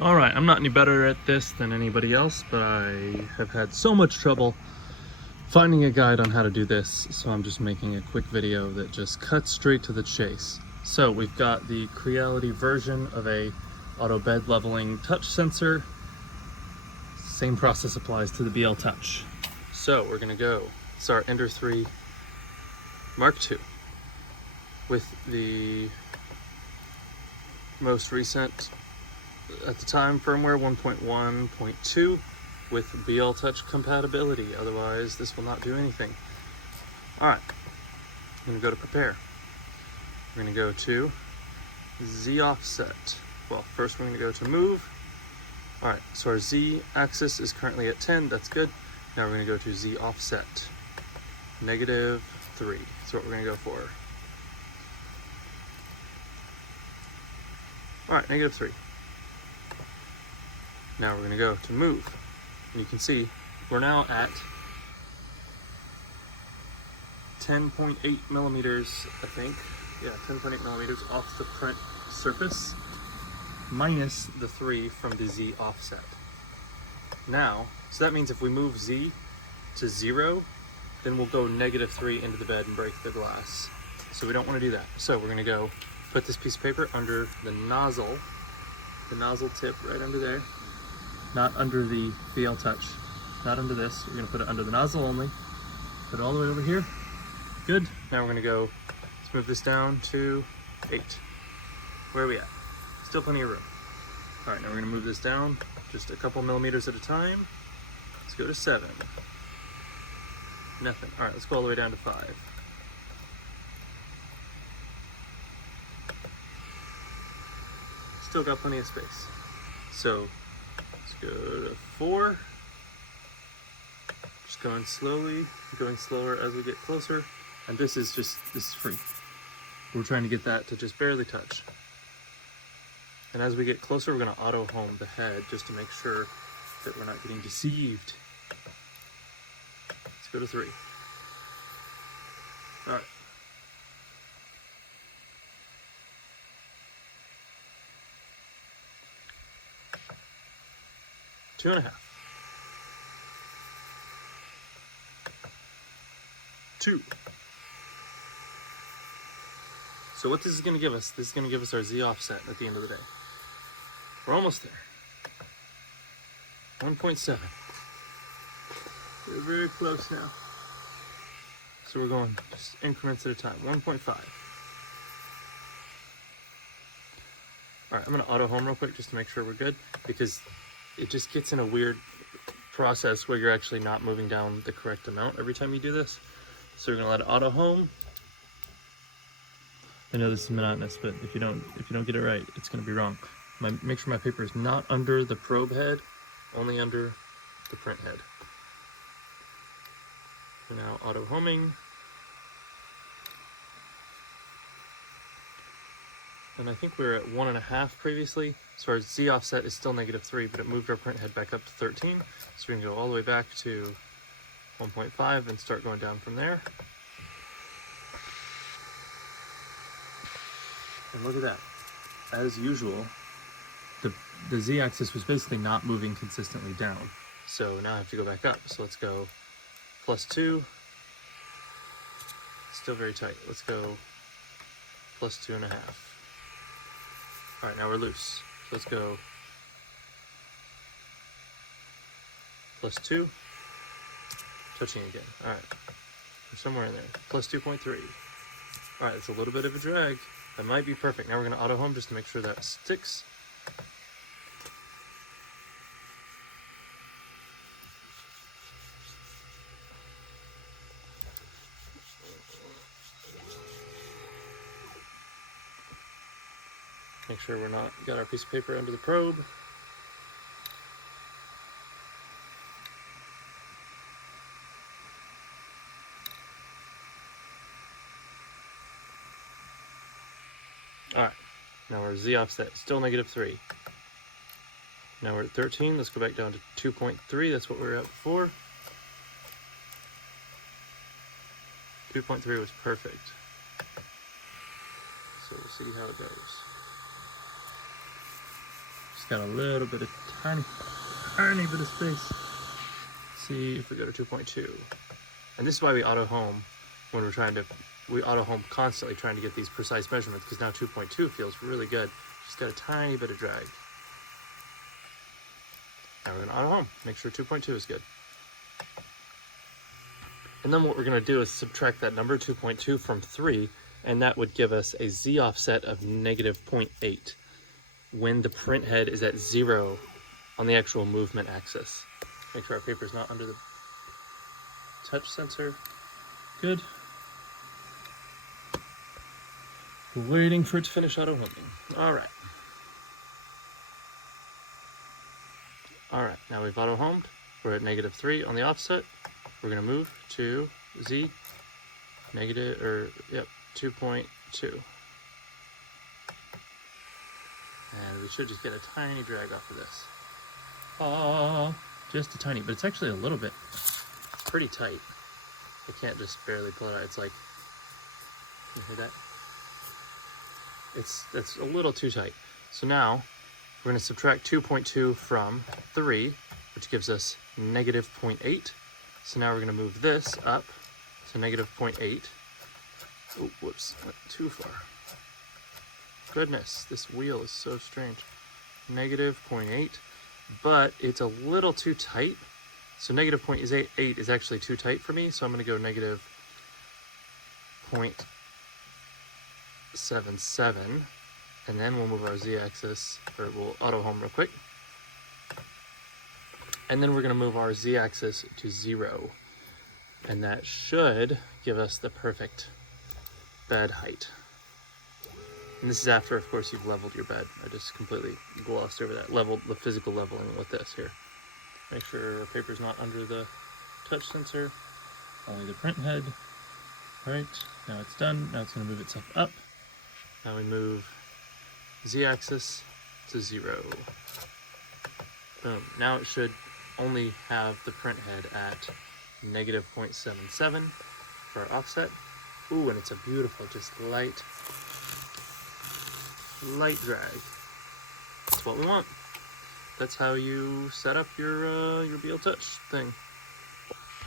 Alright, I'm not any better at this than anybody else, but I have had so much trouble finding a guide on how to do this, so I'm just making a quick video that just cuts straight to the chase. So we've got the Creality version of a auto bed leveling touch sensor. Same process applies to the BL Touch. So we're gonna go, it's our Ender 3 Mark II with the most recent, at the time, firmware 1.1.2 with BL Touch compatibility. Otherwise, this will not do anything. All right, I'm gonna go to prepare. We're gonna go to Z offset. Well, first we're gonna go to move. All right, so our Z axis is currently at 10, that's good. Now we're gonna go to Z offset. -3, that's what we're gonna go for. All right, -3. Now we're gonna go to move. And you can see we're now at 10.8 millimeters, I think. Yeah, 10.8 millimeters off the print surface, minus the 3 from the Z offset. Now, so that means if we move Z to 0, then we'll go -3 into the bed and break the glass. So we don't want to do that. So we're gonna go put this piece of paper under the nozzle tip right under there. Not under the BL Touch, not under this. We're gonna put it under the nozzle only. Put it all the way over here. Good. Now we're gonna go, let's move this down to 8. Where are we at? Still plenty of room. All right, now we're gonna move this down just a couple millimeters at a time. Let's go to 7. Nothing. All right, let's go all the way down to 5. Still got plenty of space. So let's go to 4. Just going slowly, going slower as we get closer. And this is free. We're trying to get that to just barely touch. And as we get closer, we're gonna auto home the head just to make sure that we're not getting deceived. Let's go to 3. All right. Two and a half. 2. So what this is going to give us, this is going to give us our Z offset at the end of the day. We're almost there. 1.7. We're very close now. So we're going just increments at a time. 1.5. All right, I'm going to auto home real quick just to make sure we're good, because it just gets in a weird process where you're actually not moving down the correct amount every time you do this. So we're gonna let it auto home. I know this is monotonous, but if you don't get it right, it's gonna be wrong. Make sure my paper is not under the probe head, only under the print head. We're now auto homing. And I think we were at 1.5 previously. So our Z offset is still -3, but it moved our print head back up to 13. So we can go all the way back to 1.5 and start going down from there. And look at that. As usual, the Z-axis was basically not moving consistently down. So now I have to go back up. So let's go +2. Still very tight. Let's go +2.5. All right, now we're loose. So let's go +2. Touching again. All right, we're somewhere in there. +2.3. All right, it's a little bit of a drag. That might be perfect. Now we're gonna auto home just to make sure that sticks. Make sure we're not got our piece of paper under the probe. All right, now our Z offset, still -3. Now we're at 13, let's go back down to 2.3, that's what we were at before. 2.3 was perfect. So we'll see how it goes. got a little bit of tiny bit of space. Let's see if we go to 2.2. And this is why we auto home when we auto home constantly trying to get these precise measurements, because now 2.2 feels really good. Just got a tiny bit of drag. Now we're gonna auto home, make sure 2.2 is good. And then what we're gonna do is subtract that number 2.2 from 3, and that would give us a Z offset of -0.8 when the print head is at 0 on the actual movement axis. Make sure our paper is not under the touch sensor. Good. We're waiting for it to finish auto homing. All right. All right, now we've auto homed. We're at -3 on the offset. We're gonna move to Z, 2.2. And we should just get a tiny drag off of this. Oh, just a tiny, but it's actually a little bit pretty tight. I can't just barely pull it out. It's like, can you hear that? That's a little too tight. So now we're gonna subtract 2.2 from 3, which gives us -0.8. So now we're gonna move this up to -0.8. Oh, whoops, went too far. Goodness, this wheel is so strange. -0.8, but it's a little too tight. So -0.8 is actually too tight for me, so I'm gonna go -0.77, and then we'll move our Z-axis, or we'll auto home real quick. And then we're gonna move our Z-axis to 0, and that should give us the perfect bed height. And this is after, of course, you've leveled your bed. I just completely glossed over that. The physical leveling with this here. Make sure our paper's not under the touch sensor, only the print head. All right, now it's done. Now it's gonna move itself up. Now we move Z-axis to 0. Boom. Now it should only have the print head at -0.77 for our offset. Ooh, and it's a beautiful, just light drag. That's what we want. That's how you set up your BL Touch thing.